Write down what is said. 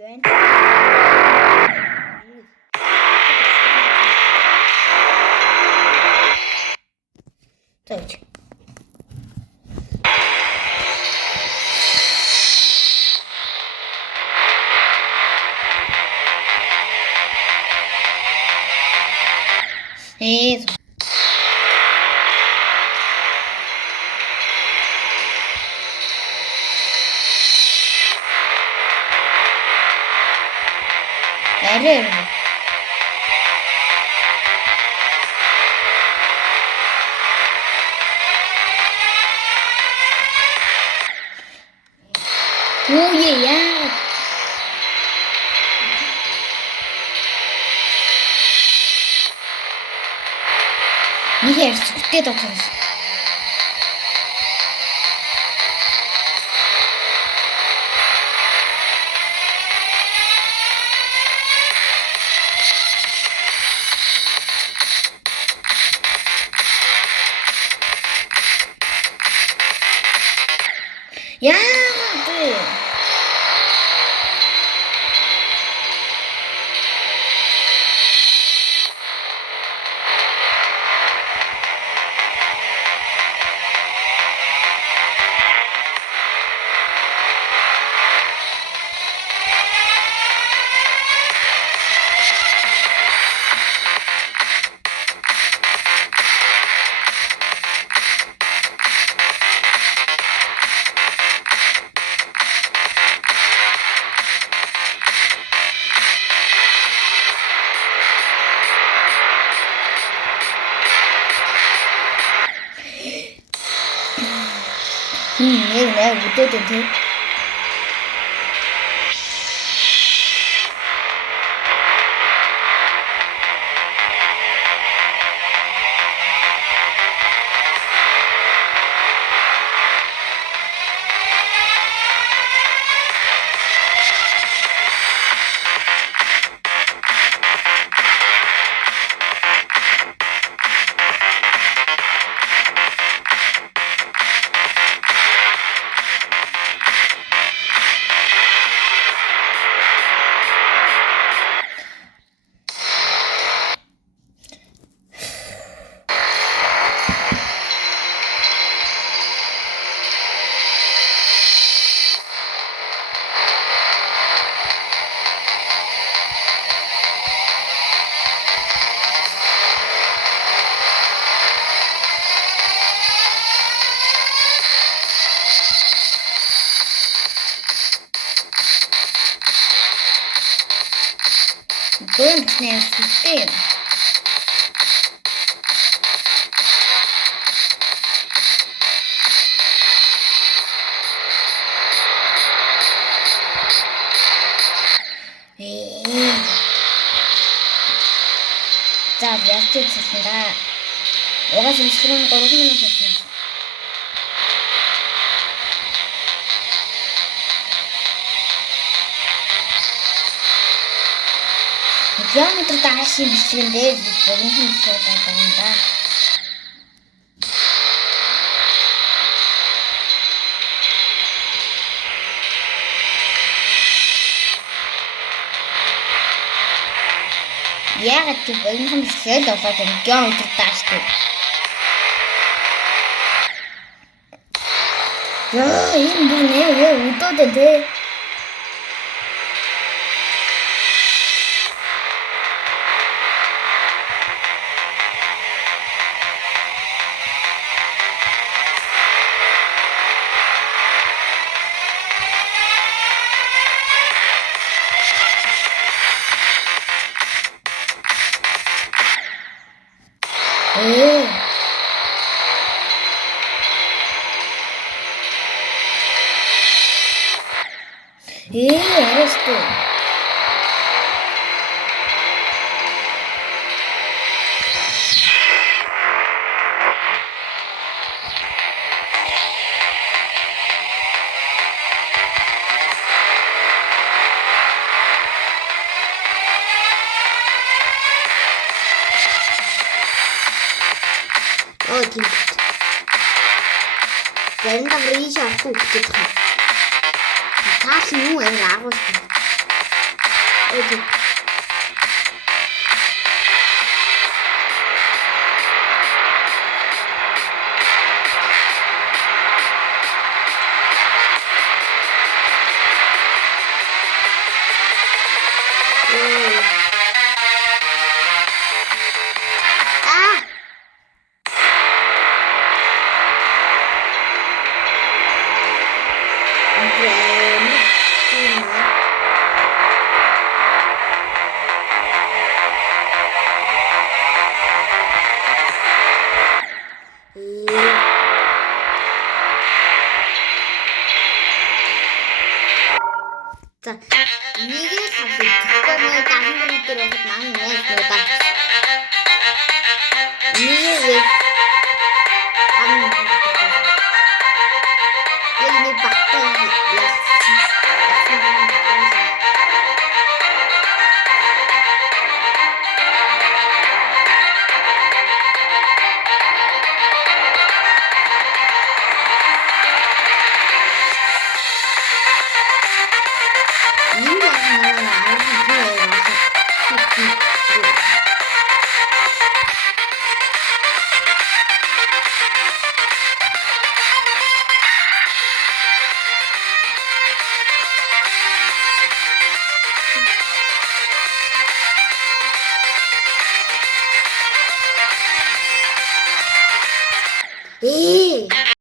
байна. За гэж. Арай. Ууе яа. Нэг ярьж үтээд очихсон. Яагаад? Яг үдээд энэ. Don't snap the thing. За яач хэлсэн да. Угаас инструмент 3 минут хэлсэн. Километр даашийн бичлэгэндээ богинохон суулгаад байгаа юм да. Яагаад чи богинохон бичлэгэд болоод километр дааштай. Яа, энэ бүр нэр өдөөд дээ. Арrestou. Тийм. Заримдаа рейж авахгүй гэж байна. Тааш юу амир агуулсан. 어디? 아! 자, 이게 다시 뒷검을 다른 분이 들어서 막내 내가 이게 왜 다른 분이 들어서 여기 막대기 이유가 하나는 알아서 들어요.